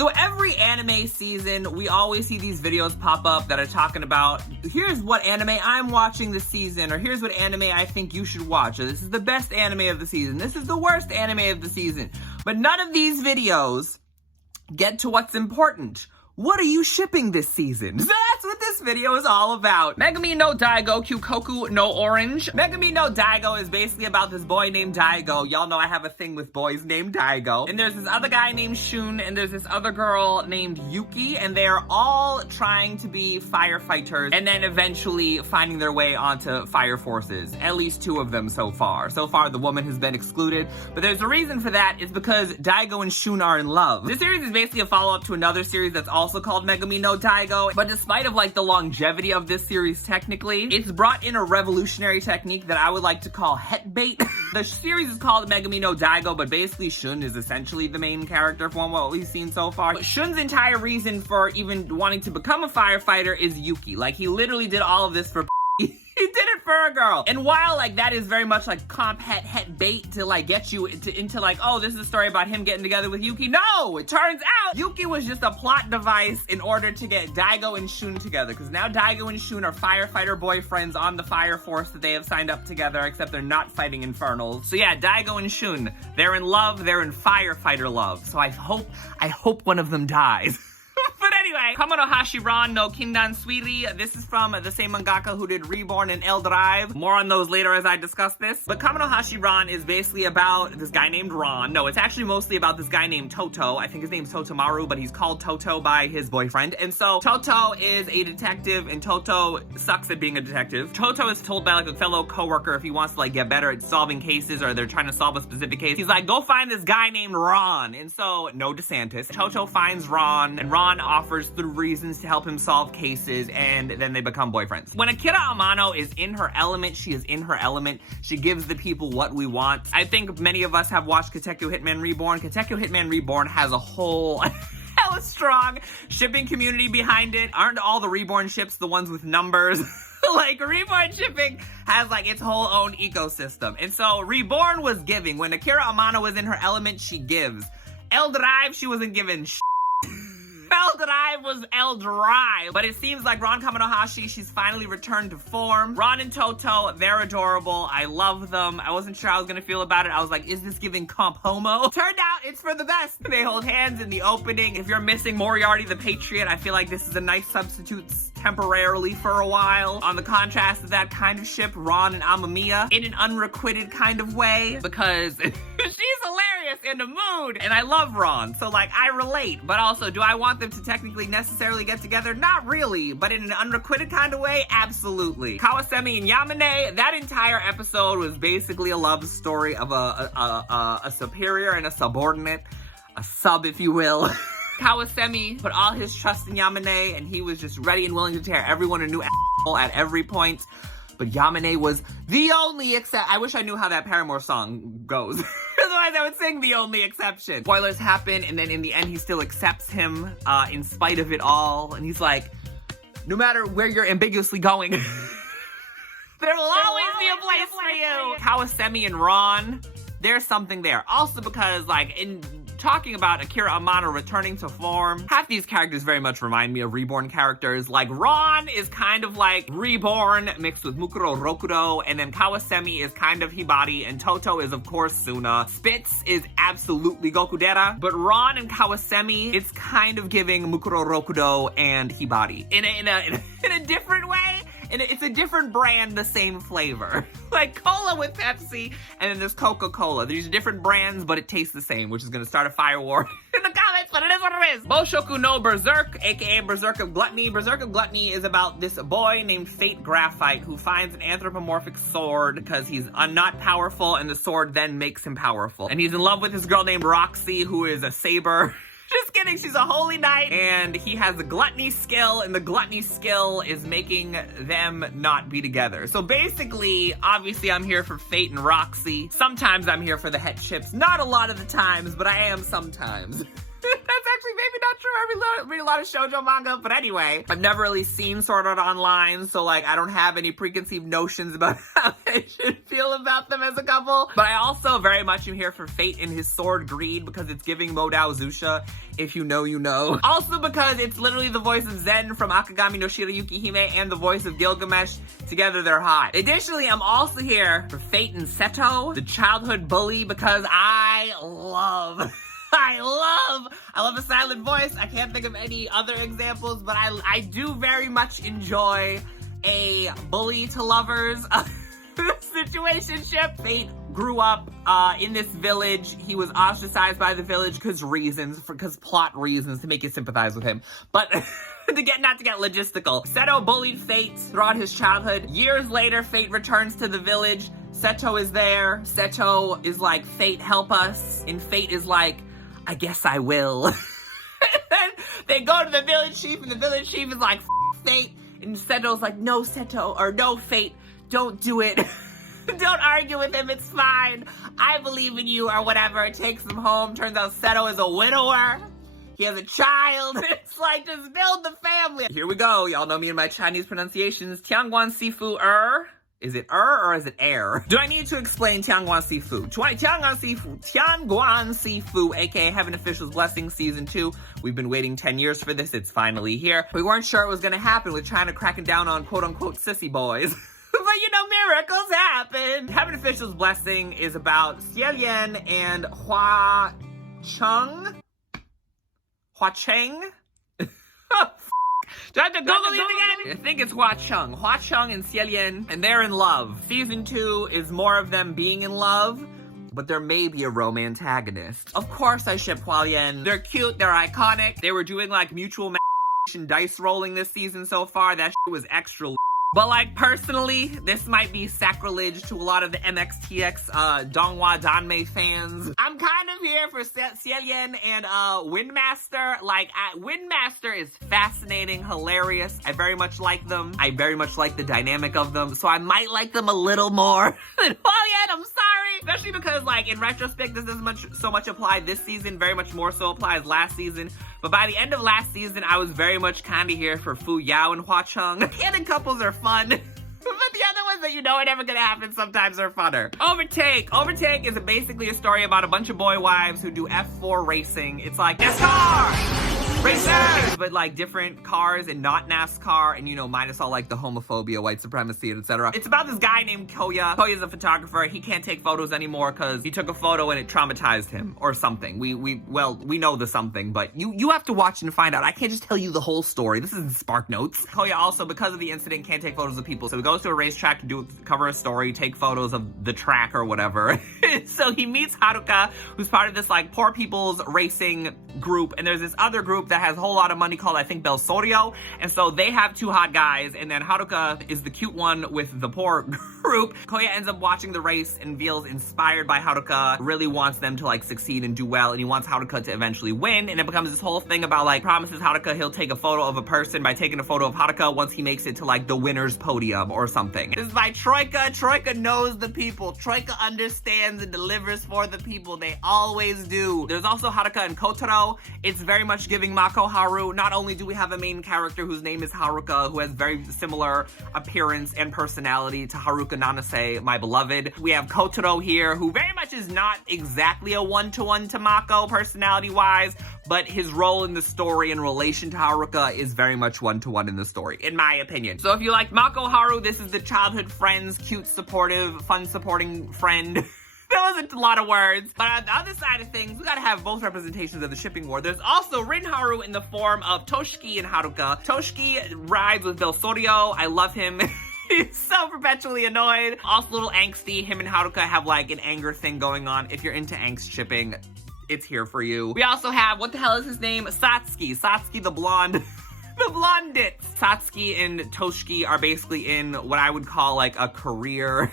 So every anime season, we always see these videos pop up that are talking about, here's what anime I'm watching this season, or here's what anime I think you should watch, or this is the best anime of the season, this is the worst anime of the season. But none of these videos get to what's important. What are you shipping this season? So that's what this video is all about. Megami no Daigo Kyukoku no Orange. Megami no Daigo is basically about this boy named Daigo. Y'all know I have a thing with boys named Daigo. And there's this other guy named Shun, and there's this other girl named Yuki, and they're all trying to be firefighters and then eventually finding their way onto fire forces. At least 2 of them so far. So far, the woman has been excluded, but there's a reason for that. It's because Daigo and Shun are in love. This series is basically a follow-up to another series that's also called Megami no Daigo, but despite of like the longevity of this series technically, it's brought in a revolutionary technique that I would like to call het bait. The series is called Megami no Daigo, but basically Shun is essentially the main character from what we've seen so far. But Shun's entire reason for even wanting to become a firefighter is Yuki. Like, he literally did all of this for he did it for a girl. And while like that is very much like comp het bait to like get you into like, oh, this is a story about him getting together with Yuki. No, it turns out Yuki was just a plot device in order to get Daigo and Shun together, because now Daigo and Shun are firefighter boyfriends on the fire force that they have signed up together, except they're not fighting infernals. So yeah, Daigo and Shun, they're in love, they're in firefighter love. So I hope one of them dies. But anyway, Kamonohashi Ron no Kindan Suiri. This is from the same mangaka who did Reborn and El Drive. More on those later as I discuss this. But Kamonohashi Ron is basically about this guy named Ron. No, it's actually mostly about this guy named Toto. I think his name's Totomaru, but he's called Toto by his boyfriend. And so Toto is a detective, and Toto sucks at being a detective. Toto is told by like a fellow coworker if he wants to like get better at solving cases, or they're trying to solve a specific case, he's like, go find this guy named Ron. And so, no DeSantis. Toto finds Ron, and Ron offers 3 reasons to help him solve cases, and then they become boyfriends. When Akira Amano is in her element, she is in her element. She gives the people what we want. I think many of us have watched Katekyo Hitman Reborn. Katekyo Hitman Reborn has a whole hella strong shipping community behind it. Aren't all the Reborn ships the ones with numbers? Like, Reborn shipping has like its whole own ecosystem. And so Reborn was giving. When Akira Amano was in her element, she gives. El Drive, she wasn't given El Drive was El Drive. But it seems like Ron Kamonohashi, she's finally returned to form. Ron and Toto, they're adorable. I love them. I wasn't sure how I was gonna feel about it. I was like, is this giving comp homo? Turned out it's for the best. They hold hands in the opening. If you're missing Moriarty the Patriot, I feel like this is a nice substitute temporarily for a while. On the contrast of that kind of ship, Ron and Amamiya, in an unrequited kind of way, because she's hilarious in the mood, and I love Ron, so like I relate. But also, do I want them to technically necessarily get together? Not really, but in an unrequited kind of way, absolutely. Kawasemi and Yamane, that entire episode was basically a love story of a superior and a subordinate, a sub, if you will. Kawasemi put all his trust in Yamane, and he was just ready and willing to tear everyone a new asshole at every point. But Yamane was the only I wish I knew how that Paramore song goes. Otherwise I would sing The Only Exception. Spoilers happen, and then in the end he still accepts him in spite of it all. And he's like, no matter where you're ambiguously going, there will always be a place for you. Kawasemi and Ron, there's something there. Also because, like, in talking about Akira Amano returning to form, half these characters very much remind me of Reborn characters. Like, Ron is kind of like Reborn mixed with Mukuro Rokudo, and then Kawasemi is kind of Hibari, and Toto is, of course, Suna. Spitz is absolutely Gokudera, but Ron and Kawasemi, it's kind of giving Mukuro Rokudo and Hibari. In a different way. And it's a different brand, the same flavor. Like cola with Pepsi, and then there's Coca-Cola. These are different brands, but it tastes the same, which is gonna start a fire war in the comments, but it is what it is. Boshoku no Berserk, aka Berserk of Gluttony. Berserk of Gluttony is about this boy named Fate Graphite who finds an anthropomorphic sword because he's not powerful, and the sword then makes him powerful. And he's in love with this girl named Roxy, who is a saber. Just kidding, she's a holy knight, and he has the gluttony skill, and the gluttony skill is making them not be together. So basically, obviously I'm here for Fate and Roxy. Sometimes I'm here for the het chips. Not a lot of the times, but I am sometimes. That's actually maybe not I read a lot of shoujo manga, but anyway, I've never really seen Sword Art Online, so like I don't have any preconceived notions about how I should feel about them as a couple. But I also very much am here for Fate and his sword greed because it's giving Modao Zusha. If you know, you know. Also because it's literally the voice of Zen from Akagami no Shira Yukihime and the voice of Gilgamesh. Together they're hot. Additionally, I'm also here for Fate and Seto, the childhood bully, because I love a silent voice. I can't think of any other examples, but I do very much enjoy a bully to lovers situationship. Fate grew up in this village. He was ostracized by the village because plot reasons to make you sympathize with him. But not to get logistical. Seto bullied Fate throughout his childhood. Years later, Fate returns to the village. Seto is there. Seto is like, Fate, help us. And Fate is like, I guess I will. And then they go to the village chief, and the village chief is like, F Fate. And Seto's like, no, Seto, or no, Fate, don't do it. Don't argue with him, it's fine. I believe in you, or whatever. It takes him home. Turns out Seto is a widower. He has a child. It's like, just build the family. Here we go. Y'all know me and my Chinese pronunciations. Tian Guan Cifu Er. Is it or is it air? Do I need to explain Tian Guan Cifu? Tian Guan Cifu, aka Heaven Official's Blessing Season 2. We've been waiting 10 years for this. It's finally here. We weren't sure it was gonna happen with China cracking down on quote-unquote sissy boys. But you know, miracles happen. Heaven Official's Blessing is about Xielian and Hua Cheng? Do I have to Google these again? I think it's Hua Cheng and Xielian, and they're in love. Season 2 is more of them being in love, but there may be a romantagonist. Of course I ship Hualien. They're cute, they're iconic. They were doing like mutual dice rolling this season so far. That shit was extra. But like, personally, this might be sacrilege to a lot of the MXTX Donghua Danmei fans. I'm kind of here for Xielian and Windmaster. Like, Windmaster is fascinating, hilarious. I very much like them. I very much like the dynamic of them. So I might like them a little more than Hualien, I'm sorry. Especially because, like, in retrospect, this doesn't so much apply this season, very much more so applies last season. But by the end of last season, I was very much kind of here for Fu Yao and Hua Cheng. Canon couples are fun. But the other ones that you know are never gonna happen sometimes are funner. Overtake. Overtake is basically a story about a bunch of boy wives who do F4 racing. It's like, NASCAR! Racers! But like different cars and not NASCAR, and you know, minus all like the homophobia, white supremacy, etc. It's about this guy named Koya. Koya's a photographer. He can't take photos anymore because he took a photo and it traumatized him or something. We know the something, but you have to watch and find out. I can't just tell you the whole story. This isn't Spark Notes. Koya also, because of the incident, can't take photos of people. So he goes to a racetrack to cover a story, take photos of the track or whatever. So he meets Haruka, who's part of this like poor people's racing group, and there's this other group that has a whole lot of money called, I think, Belsorio, and so they have two hot guys, and then Haruka is the cute one with the poor group. Koya ends up watching the race and feels inspired by Haruka, really wants them to like succeed and do well, and he wants Haruka to eventually win, and it becomes this whole thing about like, promises Haruka he'll take a photo of a person by taking a photo of Haruka once he makes it to like the winner's podium or something. This is by Troika. Troika knows the people. Troika understands and delivers for the people. They always do. There's also Haruka and Kotaro. It's very much giving Mako Haru. Not only do we have a main character whose name is Haruka, who has very similar appearance and personality to Haruka Nanase, my beloved. We have Kotaro here, who very much is not exactly a one-to-one to Mako personality-wise, but his role in the story in relation to Haruka is very much one-to-one in the story, in my opinion. So if you like Mako Haru, this is the childhood friends, cute, supportive, fun supporting friend. That was a lot of words. But on the other side of things, we gotta have both representations of the shipping war. There's also Rinharu in the form of Toshiki and Haruka. Toshiki rides with Belsorio. I love him. He's so perpetually annoyed. Also a little angsty. Him and Haruka have like an anger thing going on. If you're into angst shipping, it's here for you. We also have, what the hell is his name? Satsuki. Satsuki the blonde. The blondit. Satsuki and Toshiki are basically in what I would call like a career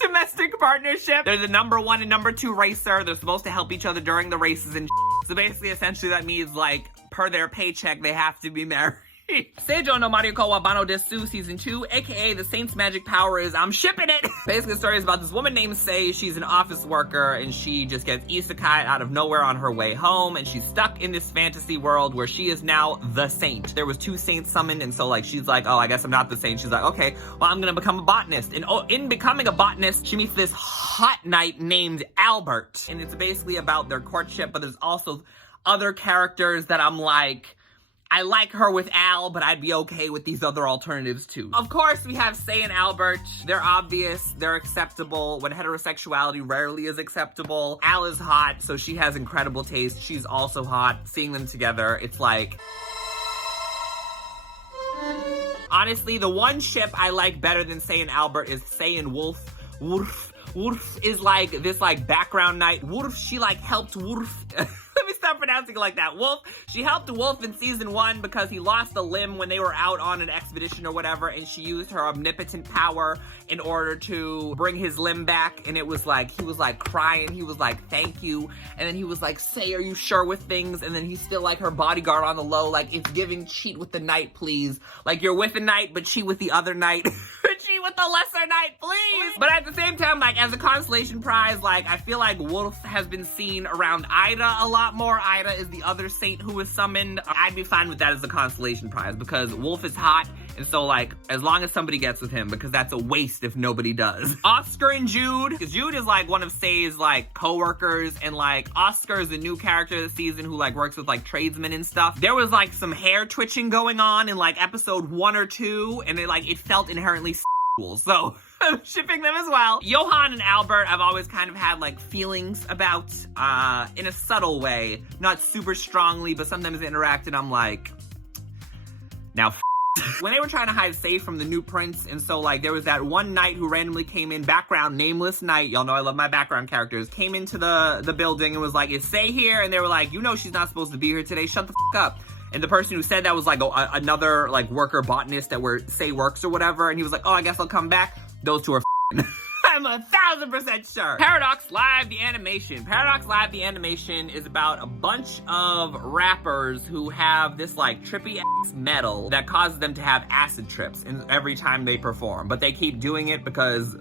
domestic partnership. They're the number 1 and number 2 racer. They're supposed to help each other during the races and so basically, essentially, that means like per their paycheck, they have to be married. Seijo no Maryoku wa Bano Desu Season 2, aka the Saint's magic power is I'm shipping it! Basically, the story is about this woman named Sei. She's an office worker, and she just gets isekai out of nowhere on her way home, and she's stuck in this fantasy world where she is now the saint. There was 2 saints summoned, and so like she's like, oh, I guess I'm not the saint. She's like, okay, well, I'm gonna become a botanist. And in becoming a botanist, she meets this hot knight named Albert. And it's basically about their courtship, but there's also other characters that I'm like, I like her with Al, but I'd be okay with these other alternatives too. Of course, we have Sei and Albert. They're obvious, they're acceptable, when heterosexuality rarely is acceptable. Al is hot, so she has incredible taste. She's also hot. Seeing them together, it's like... Honestly, the one ship I like better than Sei and Albert is Sei and Wolf. Wolf is like this like background knight. Wolf, she like helped Wolf. Let me stop pronouncing it like that. Wolf, she helped Wolf in season 1 because he lost a limb when they were out on an expedition or whatever, and she used her omnipotent power in order to bring his limb back. And it was like, he was like crying. He was like, thank you. And then he was like, Sei, are you sure with things? And then he's still like her bodyguard on the low. Like, it's giving cheat with the knight, please. Like, you're with the knight, but cheat with the other knight. Cheat with the lesser knight, please. But at the same time, like, as a consolation prize, like, I feel like Wolf has been seen around Ida a lot more. Ida is the other saint who was summoned. I'd be fine with that as a consolation prize because Wolf is hot, and so like as long as somebody gets with him, because that's a waste if nobody does. Oscar and Jude, because Jude is like one of Sei's like co-workers, and like Oscar is a new character this season who like works with like tradesmen and stuff. There was like some hair twitching going on in like episode 1 or 2, and it felt inherently so I'm shipping them as well. Johan and Albert I've always kind of had like feelings about in a subtle way, not super strongly, but sometimes they interact and I'm like, now when they were trying to hide Sei from the new prince, and so like there was that one knight who randomly came in, background nameless knight, y'all know I love my background characters, came into the building and was like, is Sei here? And they were like, you know she's not supposed to be here today, shut the up. And the person who said that was like another like worker botanist at where Sei works or whatever. And he was like, oh, I guess I'll come back. Those two are I'm 1,000% sure. Paradox Live, the animation. Paradox Live, the animation is about a bunch of rappers who have this like trippy ass metal that causes them to have acid trips every time they perform. But they keep doing it because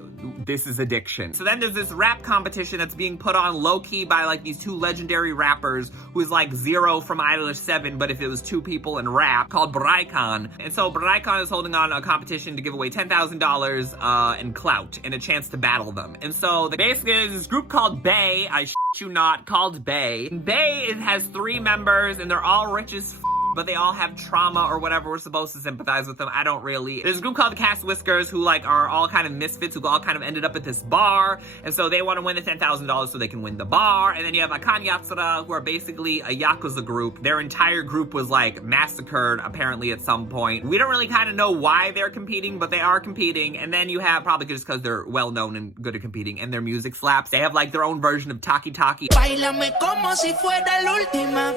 this is addiction. So then there's this rap competition that's being put on low-key by like these 2 legendary rappers who is like Zero from Idolish 7, but if it was 2 people in rap, called Braikon. And so Braikon is holding on a competition to give away $10,000 in clout and a chance to battle them. And so basically there's this group called Bay, I shit you not, called Bay. And Bay has 3 members and they're all rich as but they all have trauma or whatever. We're supposed to sympathize with them. I don't really. There's a group called the Cat's Whiskers who like are all kind of misfits who all kind of ended up at this bar. And so they want to win the $10,000 so they can win the bar. And then you have Akan Yatsura who are basically a Yakuza group. Their entire group was like massacred apparently at some point. We don't really kind of know why they're competing, but they are competing. And then you have probably just because they're well known and good at competing and their music slaps. They have like their own version of Taki Taki. Bailame como si fuera la última.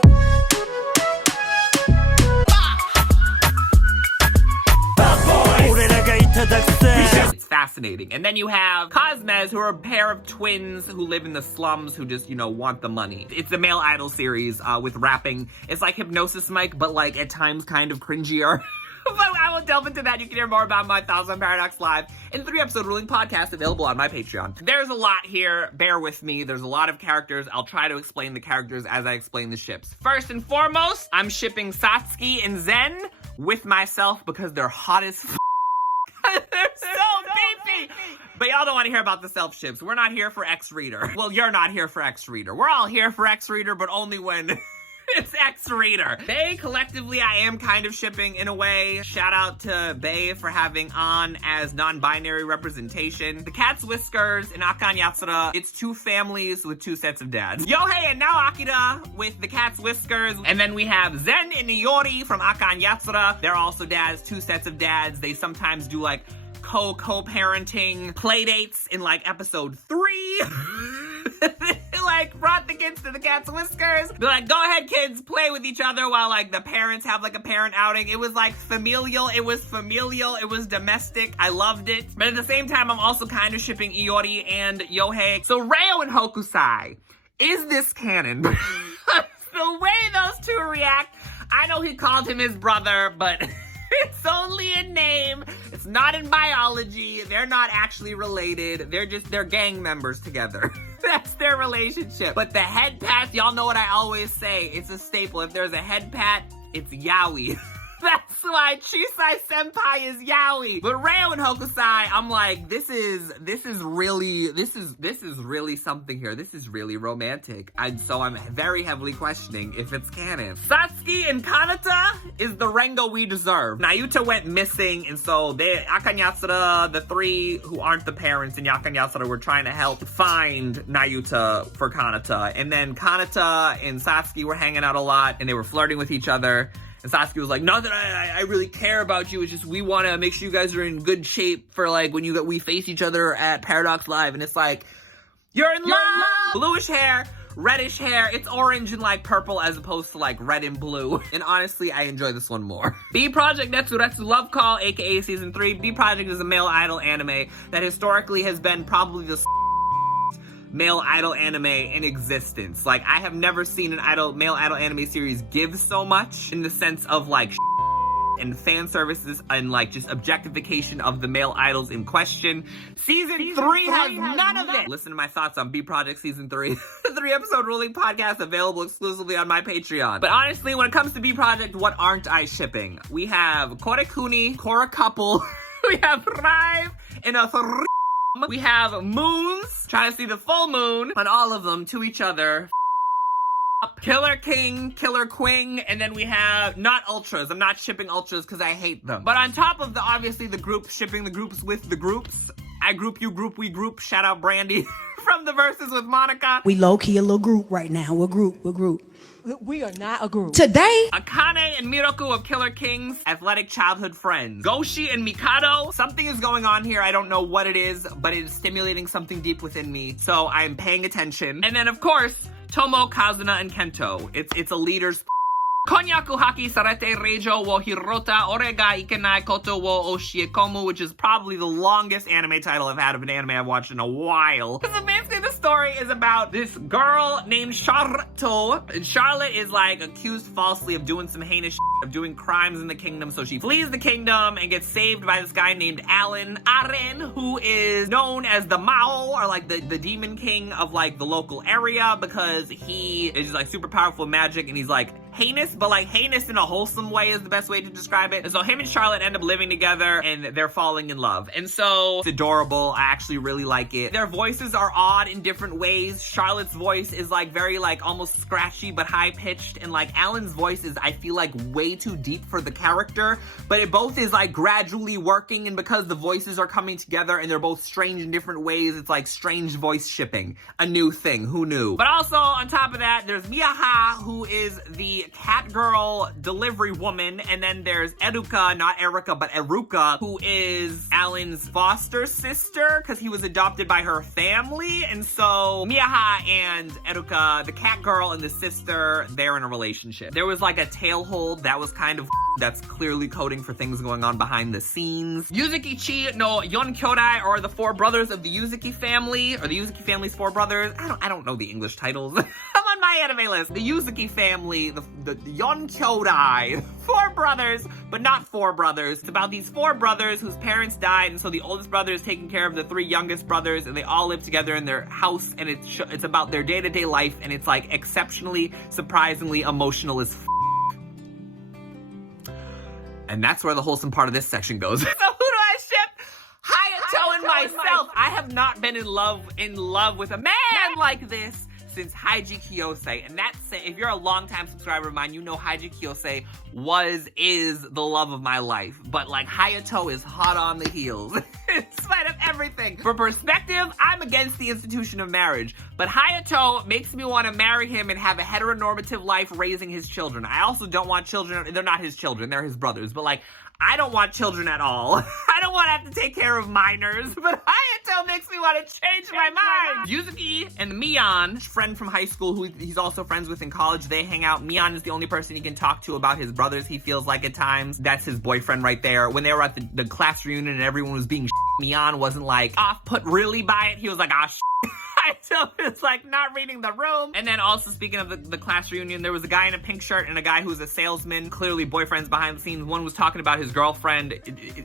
It's fascinating. And then you have Cosmes, who are a pair of twins who live in the slums who just, you know, want the money. It's a male idol series with rapping. It's like Hypnosis Mic, but like at times kind of cringier. But I will delve into that. You can hear more about my thoughts on Paradox Live in the 3-episode ruling podcast available on my Patreon. There's a lot here. Bear with me. There's a lot of characters. I'll try to explain the characters as I explain the ships. First and foremost, I'm shipping Satsuki and Zen with myself because they're hot as they're so beefy. But y'all don't want to hear about the self-ships. We're not here for X-Reader. Well, you're not here for X-Reader. We're all here for X-Reader, but only when it's X-Reader. Bae, collectively, I am kind of shipping in a way. Shout out to Bae for having An as non-binary representation. The Cat's Whiskers and Akan Yatsura, it's 2 families with 2 sets of dads. Yohei and now Akira with the Cat's Whiskers. And then we have Zen and Iori from Akan Yatsura. They're also dads, 2 sets of dads. They sometimes do like co-parenting playdates in like episode 3. Like brought the kids to the Cat's Whiskers. They're like, go ahead kids, play with each other while like the parents have like a parent outing. It was like familial, it was domestic. I loved it. But at the same time, I'm also kind of shipping Iori and Yohei. So Reo and Hokusai, is this canon? The way those 2 react, I know he called him his brother, but it's only in name. It's not in biology. They're not actually related. They're gang members together. That's their relationship. But the head pat, y'all know what I always say. It's a staple. If there's a head pat, it's yaoi. That's why Chisai Senpai is yaoi. But Reo and Hokusai, I'm like, this is really something here. This is really romantic. And so I'm very heavily questioning if it's canon. Satsuki and Kanata is the Rengo we deserve. Nayuta went missing, and so Akanyasura, the three who aren't the parents in Akanyasura, were trying to help find Nayuta for Kanata. And then Kanata and Satsuki were hanging out a lot, and they were flirting with each other. And Sasuke was like, not that I really care about you, it's just we want to make sure you guys are in good shape for like when we face each other at Paradox Live. And it's like, you're in love! Bluish hair, reddish hair, it's orange and like purple as opposed to like red and blue. And honestly, I enjoy this one more. B Project Netsuretsu Love Call, aka Season 3. B Project is a male idol anime that historically has been probably the male idol anime in existence. Like, I have never seen an male idol anime series give so much in the sense of like and fan services and like just objectification of the male idols in question. Season 3 has none of it. Listen to my thoughts on B Project Season 3. The 3-episode ruling podcast available exclusively on my Patreon. But honestly, when it comes to B Project, what aren't I shipping? We have Korekuni, Kora Couple, we have Rive, and a we have moons, trying to see the full moon on all of them to each other. Killer King, Killer Queen, and then we have not ultras. I'm not shipping ultras because I hate them. But on top of obviously the group, shipping the groups with the groups, I group, you group, we group, shout out Brandy from the Verses with Monica. We low-key a little group right now. We're group. We are not a group. Today, Akane and Miroku of Killer King's athletic childhood friends. Goshi and Mikado. Something is going on here. I don't know what it is, but it is stimulating something deep within me. So I'm paying attention. And then of course, Tomo, Kazuna, and Kento. It's a leader's Konyaku Haki Sarete Reijo wo Hirotta Ore ga Ikenai Koto wo Oshiekomu, which is probably the longest anime title I've had of an anime I've watched in a while. Because basically the story is about this girl named Charlotte, and Charlotte is like accused falsely of doing some heinous shit, of doing crimes in the kingdom, so she flees the kingdom and gets saved by this guy named Aren, who is known as the Mao, or like the demon king of like the local area, because he is like super powerful magic, and he's like heinous, but like heinous in a wholesome way is the best way to describe it. And so him and Charlotte end up living together and they're falling in love. And so it's adorable. I actually really like it. Their voices are odd in different ways. Charlotte's voice is like very like almost scratchy but high pitched, and like Alan's voice is, I feel like, way too deep for the character, but it both is like gradually working, and because the voices are coming together and they're both strange in different ways, it's like strange voice shipping. A new thing, who knew? But also on top of that, there's Miyaha, who is the cat girl delivery woman, and then there's Eruka, not Erica, but Eruka, who is Alan's foster sister, because he was adopted by her family. And so Miyaha and Eruka, the cat girl and the sister, they're in a relationship. There was like a tail hold that was kind of that's clearly coding for things going on behind the scenes. Yuzuki-chi no Yonkyoudai, or the four brothers of the Yuzuki family, or the Yuzuki family's four brothers. I don't know the English titles. I'm on my anime list. The Yuzuki family, the Yonkyoudai, four brothers, but not four brothers. It's about these four brothers whose parents died, and so the oldest brother is taking care of the three youngest brothers, and they all live together in their house, and it's about their day-to-day life, and it's like exceptionally, surprisingly emotional as and that's where the wholesome part of this section goes. So who do I ship? Hayato and myself. I have not been in love with a man like this since Haiji Kiyose. And that's, if you're a longtime subscriber of mine, you know Haiji Kiyose is the love of my life. But like, Hayato is hot on the heels. In spite of everything. For perspective, I'm against the institution of marriage, but Hayato makes me want to marry him and have a heteronormative life raising his children. I also don't want children, they're not his children, they're his brothers, but like, I don't want children at all. I don't want to have to take care of minors, but Hayato makes me want to change my mind. Yuzuki and Mion, friend from high school who he's also friends with in college, they hang out. Mion is the only person he can talk to about his brothers, he feels like at times. That's his boyfriend right there. When they were at the class reunion and everyone was being Mion wasn't like off-put really by it. He was like, ah, Kaito is like not reading the room. And then also speaking of the class reunion, there was a guy in a pink shirt and a guy who's a salesman, clearly boyfriends behind the scenes. One was talking about his girlfriend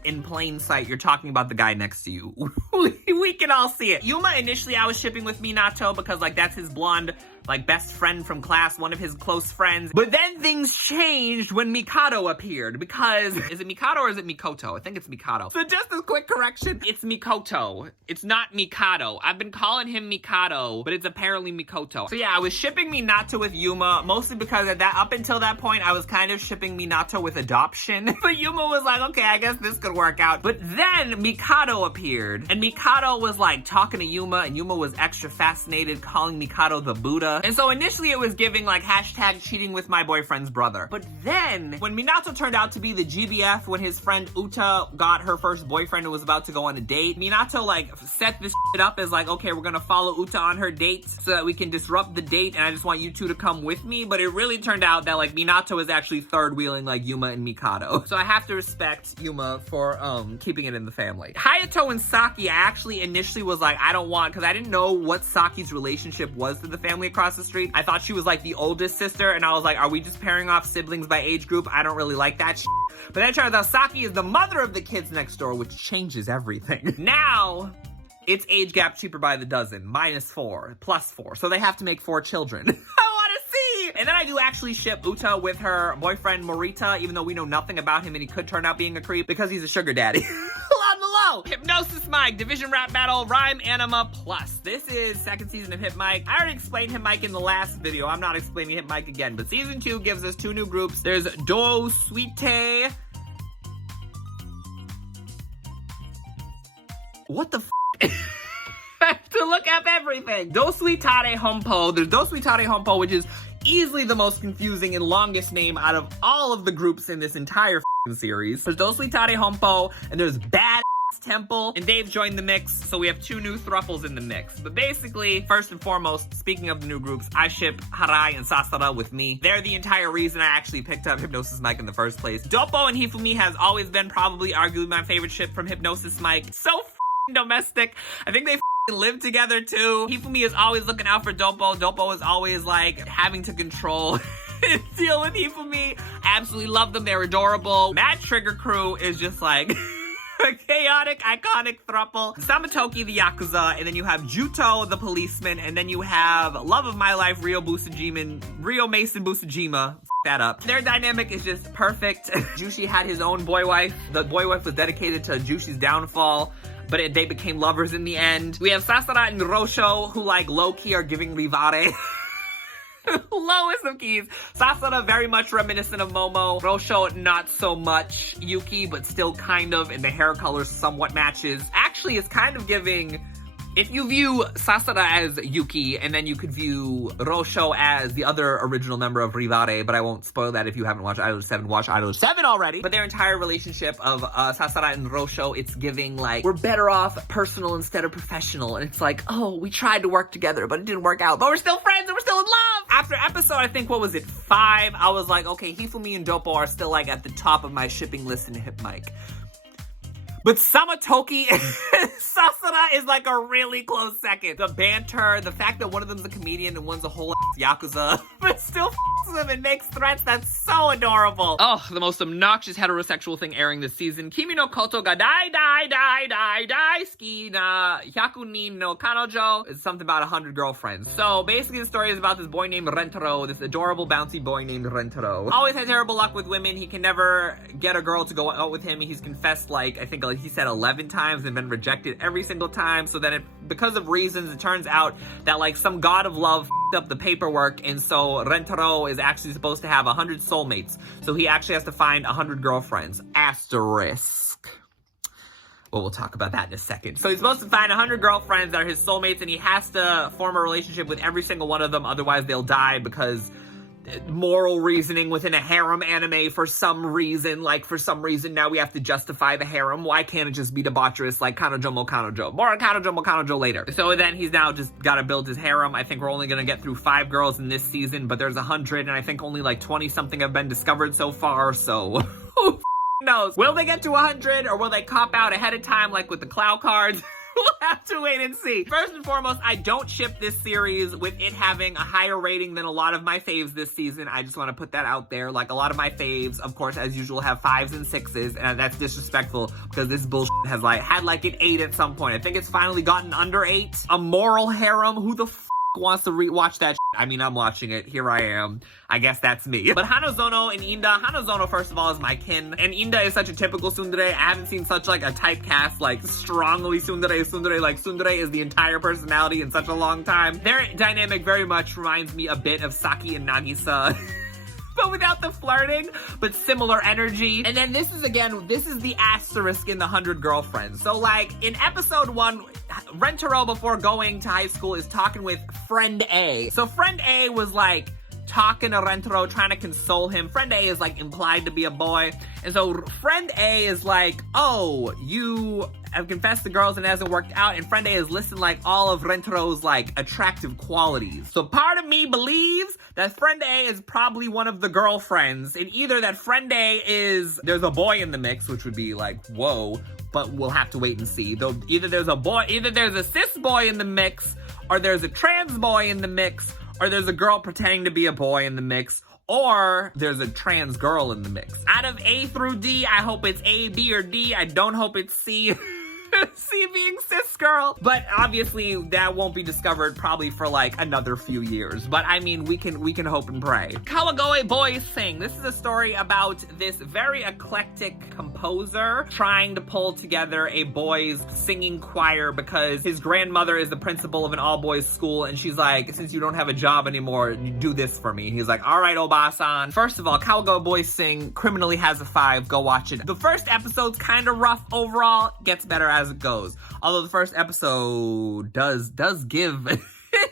in plain sight. You're talking about the guy next to you. We can all see it. Yuma, initially I was shipping with Minato because like that's his blonde like best friend from class, one of his close friends. But then things changed when Mikado appeared because, is it Mikado or is it Mikoto? I think it's Mikado. So just a quick correction, it's Mikoto. It's not Mikado. I've been calling him Mikado, but it's apparently Mikoto. So yeah, I was shipping Minato with Yuma, mostly because up until that point, I was kind of shipping Minato with adoption. But Yuma was like, okay, I guess this could work out. But then Mikado appeared, and Mikado was like talking to Yuma, and Yuma was extra fascinated, calling Mikado the Buddha. And so initially it was giving like hashtag cheating with my boyfriend's brother. But then when Minato turned out to be the GBF, when his friend Uta got her first boyfriend and was about to go on a date, Minato like set this shit up as like, okay, we're gonna follow Uta on her dates so that we can disrupt the date and I just want you two to come with me. But it really turned out that like Minato is actually third wheeling like Yuma and Mikado. So I have to respect Yuma for keeping it in the family. Hayato and Saki, I actually initially was like, I don't want, because I didn't know what Saki's relationship was to the family across the street. I thought she was like the oldest sister, and I was like, are we just pairing off siblings by age group? I don't really like that shit. But then it turns out Saki is the mother of the kids next door, which changes everything. Now, it's age gap cheaper by the dozen, -4, +4. So they have to make 4 children. I want to see! And then I do actually ship Uta with her boyfriend Morita, even though we know nothing about him and he could turn out being a creep because he's a sugar daddy. Below. Hypnosis Mic, Division Rap Battle, Rhyme Anima Plus. This is second season of Hip Mic. I already explained Hip Mic in the last video. I'm not explaining Hip Mic again, but season 2 gives us 2 new groups. There's Do Suite. What the f? I have to look up everything. Do Suitare Hompo. There's Do Suitare Hompo, which is easily the most confusing and longest name out of all of the groups in this entire series. There's Do Suitare Hompo, and there's Bad Temple, and Dave joined the mix, so we have 2 new thruffles in the mix. But basically, first and foremost, speaking of the new groups, I ship Harai and Sasara with me. They're the entire reason I actually picked up Hypnosis Mic in the first place. Doppo and Hifumi has always been probably arguably my favorite ship from Hypnosis Mic. So domestic. I think they live together too. Hifumi is always looking out for Doppo. Doppo is always like having to control deal with Hifumi. Absolutely love them. They're adorable. Mad Trigger Crew is just like a chaotic, iconic throuple. Samatoki the Yakuza, and then you have Juto the policeman, and then you have love of my life, Rio Mason Busujima. That up. Their dynamic is just perfect. Joushi had his own boy wife. The boy wife was dedicated to Jushi's downfall, but they became lovers in the end. We have Sasara and Rosho, who like low-key are giving Rivare. Lowest of keys. Sasara very much reminiscent of Momo. Rosho not so much. Yuki, but still kind of, and the hair color somewhat matches. Actually, it's kind of giving, if you view Sasara as Yuki, and then you could view Rosho as the other original member of Rivare, but I won't spoil that if you haven't watched Idol 7, watch Idol 7 already. But their entire relationship of Sasara and Rosho, it's giving like, we're better off personal instead of professional. And it's like, oh, we tried to work together, but it didn't work out. But we're still friends and we're still in love! After episode, I think, what was it, 5, I was like, okay, Hifumi and Doppo are still like at the top of my shipping list in Hip Mic. But Samatoki and Sasara is like a really close second. The banter, the fact that one of them's a comedian and one's a whole Yakuza, but still f***s them and makes threats, that's so adorable. Oh, the most obnoxious heterosexual thing airing this season. Kimi no koto ga daisuki na hyakunin no kanojo. It's something about 100 girlfriends. So basically the story is about this boy named Rentaro, this adorable bouncy boy named Rentaro. Always had terrible luck with women. He can never get a girl to go out with him. He's confessed like, I think he said 11 times and been rejected every single time. So then because of reasons, it turns out that like some god of love f***ed up the paperwork, and so Rentaro is actually supposed to have 100 soulmates. So he actually has to find 100 girlfriends. Asterisk. Well, we'll talk about that in a second. So he's supposed to find 100 girlfriends that are his soulmates, and he has to form a relationship with every single one of them, otherwise they'll die, because moral reasoning within a harem anime for some reason. Like, for some reason, now we have to justify the harem. Why can't it just be debaucherous like Kanojo mo Kanojo? More on Kanojo mo Kanojo later. So then he's now just gotta build his harem. I think we're only gonna get through 5 girls in this season, but there's 100, and I think only like 20-something have been discovered so far, so who knows? Will they get to 100, or will they cop out ahead of time like with the Clow cards? We'll have to wait and see. First and foremost, I don't ship this series with it having a higher rating than a lot of my faves this season. I just want to put that out there. Like, a lot of my faves, of course, as usual, have 5s and 6s, and that's disrespectful because this bullshit has had like an 8 at some point. I think it's finally gotten under 8. A moral harem. Who the wants to rewatch that shit? I mean, I'm watching it. Here I am. I guess that's me. But Hanazono and Inda. Hanazono, first of all, is my kin. And Inda is such a typical tsundere. I haven't seen such like a typecast, like strongly tsundere. Like tsundere is the entire personality in such a long time. Their dynamic very much reminds me a bit of Saki and Nagisa. But without the flirting, but similar energy. And then this is the asterisk in the 100 Girlfriends. So like in episode 1, Rentaro before going to high school is talking with friend A. So friend A was like talking to Rentaro, trying to console him. Friend A is like implied to be a boy. And so friend A is like, oh, you have confessed to girls and it hasn't worked out. And friend A is listing like all of Rentaro's like attractive qualities. So part of me believes that friend A is probably one of the girlfriends. And either that friend A there's a boy in the mix, which would be like, whoa, but we'll have to wait and see. Though either there's a cis boy in the mix, or there's a trans boy in the mix, or there's a girl pretending to be a boy in the mix, or there's a trans girl in the mix. Out of A through D, I hope it's A, B, or D. I don't hope it's C. C being cis girl. But obviously that won't be discovered probably for like another few years. But I mean, we can hope and pray. Kawagoe Boys Sing. This is a story about this very eclectic composer trying to pull together a boys singing choir because his grandmother is the principal of an all-boys school, and she's like, since you don't have a job anymore, you do this for me. He's like, all right, Obasan. First of all, Kawagoe Boys Sing criminally has a 5. Go watch it. The first episode's kind of rough overall. Gets better as it goes. Although the first episode does give it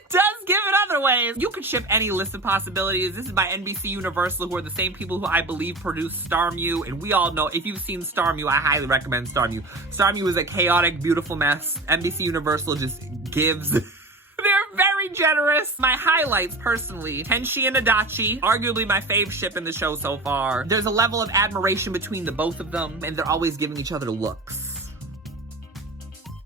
does give it other ways. You could ship any list of possibilities. This is by NBC Universal, who are the same people who I believe produced Starmue, and we all know, if you've seen Starmue, I highly recommend Starmue. Starmue is a chaotic, beautiful mess. NBC Universal just gives. They're very generous. My highlights, personally, Tenshi and Adachi, arguably my fave ship in the show so far. There's a level of admiration between the both of them, and they're always giving each other looks.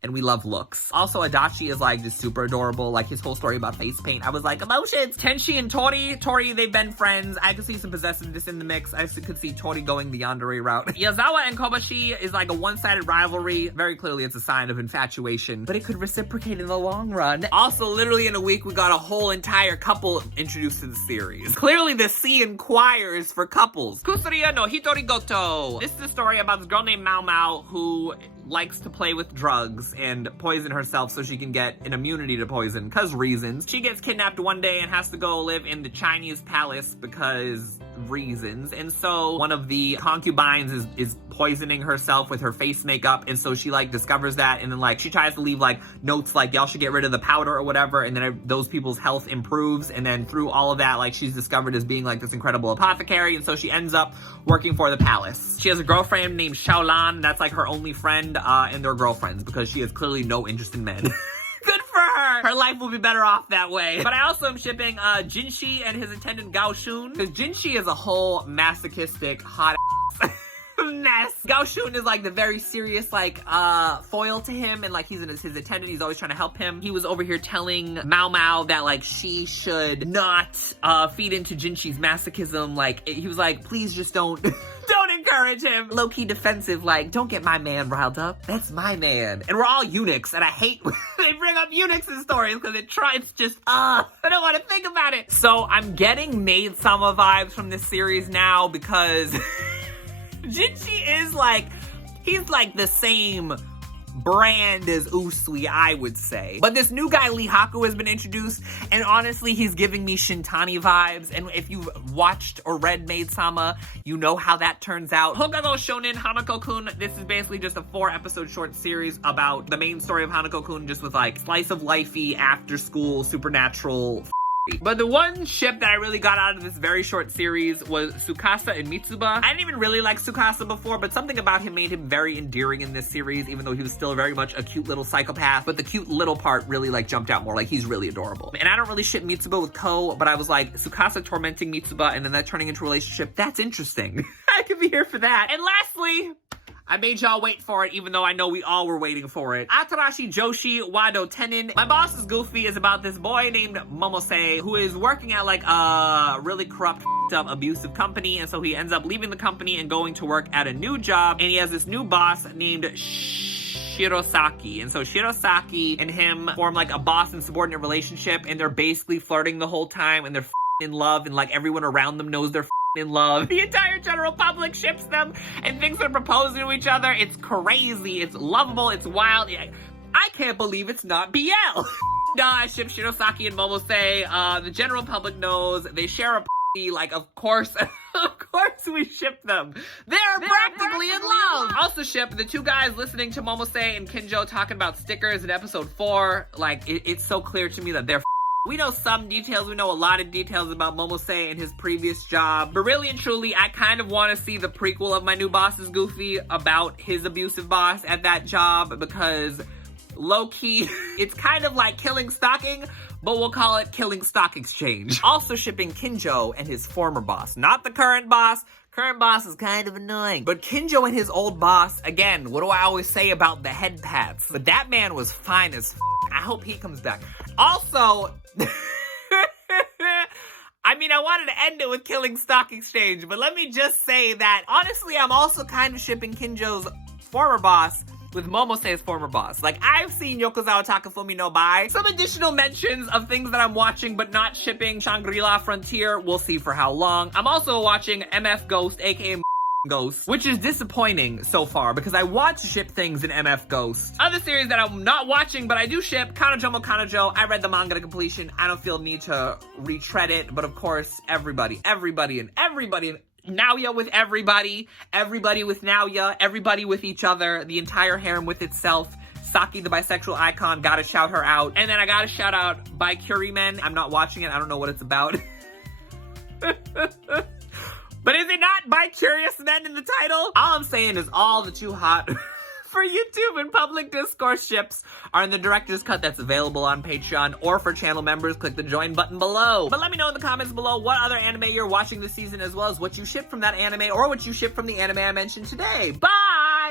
And we love looks. Also, Adachi is like just super adorable. Like his whole story about face paint, I was like, emotions. Tenshi and Tori, they've been friends. I could see some possessiveness in the mix. I could see Tori going the yandere route. Yazawa and Kobashi is like a one-sided rivalry. Very clearly it's a sign of infatuation, but it could reciprocate in the long run. Also, literally in a week, we got a whole entire couple introduced to the series. Clearly the C in choir is for couples. Kusuriya no Hitorigoto. This is a story about this girl named Mao Mao who likes to play with drugs and poison herself so she can get an immunity to poison, cause reasons. She gets kidnapped one day and has to go live in the Chinese palace because reasons. And so one of the concubines is poisoning herself with her face makeup, and so she like discovers that, and then like she tries to leave like notes like y'all should get rid of the powder or whatever, and then those people's health improves, and then through all of that, like she's discovered as being like this incredible apothecary, and so she ends up working for the palace. She has a girlfriend named Xiaolan. That's like her only friend, and they're girlfriends because she has clearly no interest in men. Good for her. Her life will be better off that way. But I also am shipping Jinshi and his attendant Gao Shun, because Jinshi is a whole masochistic hot mess. Gao Shun is like the very serious like foil to him, and like he's his attendant. He's always trying to help him. He was over here telling Mao Mao that like she should not feed into Jinshi's masochism. Like he was like, please just don't encourage him. Low-key defensive, like, don't get my man riled up. That's my man. And we're all eunuchs, and I hate when they bring up eunuchs in stories because it's just, I don't want to think about it. So I'm getting Maid-sama vibes from this series now because Jinshi is like, he's like the same brand as Usui, I would say. But this new guy, Lee Haku, has been introduced, and honestly, he's giving me Shintani vibes, and if you've watched or read Maid-sama, you know how that turns out. Houkago Shounen Hanako-kun, this is basically just a 4-episode short series about the main story of Hanako-kun, just with like slice of lifey, after school, supernatural. But the one ship that I really got out of this very short series was Tsukasa and Mitsuba. I didn't even really like Tsukasa before, but something about him made him very endearing in this series, even though he was still very much a cute little psychopath. But the cute little part really like jumped out more, like he's really adorable. And I don't really ship Mitsuba with Ko, but I was like, Tsukasa tormenting Mitsuba and then that turning into a relationship, that's interesting. I could be here for that. And lastly, I made y'all wait for it, even though I know we all were waiting for it. Atarashii Joushi wa Do Tennen. My Boss is Goofy is about this boy named Momose, who is working at like a really corrupt, up, abusive company, and so he ends up leaving the company and going to work at a new job, and he has this new boss named Shirosaki. And so Shirosaki and him form like a boss and subordinate relationship, and they're basically flirting the whole time, and they're in love, and like everyone around them knows they're in love. The entire general public ships them and thinks they're proposing to each other. It's crazy, it's lovable, it's wild. I can't believe it's not BL. I ship Shirosaki and Momose. The general public knows they share a like, of course, of course we ship them. They're practically in love. Also ship the two guys listening to Momose and Kinjo talking about stickers in episode 4. Like, it's so clear to me that they're we know some details, we know a lot of details about Momose and his previous job, but really and truly, I kind of want to see the prequel of My New Boss is Goofy about his abusive boss at that job, because low-key, it's kind of like Killing Stalking, but we'll call it Killing Stock Exchange. Also shipping Kinjo and his former boss, not the current boss. Current boss is kind of annoying. But Kinjo and his old boss, again, what do I always say about the head pats? But that man was fine as I hope he comes back. Also, I mean, I wanted to end it with Killing Stock Exchange, but let me just say that, honestly, I'm also kind of shipping Kinjo's former boss with Momose's former boss. Like, I've seen Yokozawa Takafumi no Bai. Some additional mentions of things that I'm watching but not shipping. Shangri-La Frontier, we'll see for how long. I'm also watching MF Ghost, aka Ghost, which is disappointing so far because I want to ship things in MF Ghost. Other series that I'm not watching but I do ship, Kanojo Kanojo. I read the manga to completion. I don't feel the need to retread it, but of course, everybody Naoya with everybody with Naoya, everybody with each other, the entire harem with itself. Saki, the bisexual icon, gotta shout her out. And then I gotta shout out By Curie Men. I'm not watching it, I don't know what it's about. But is it not By Curious Men in the title? All I'm saying is all the too hot for YouTube and public discourse ships are in the director's cut that's available on Patreon, or for channel members, click the join button below. But let me know in the comments below what other anime you're watching this season, as well as what you ship from that anime or what you ship from the anime I mentioned today. Bye!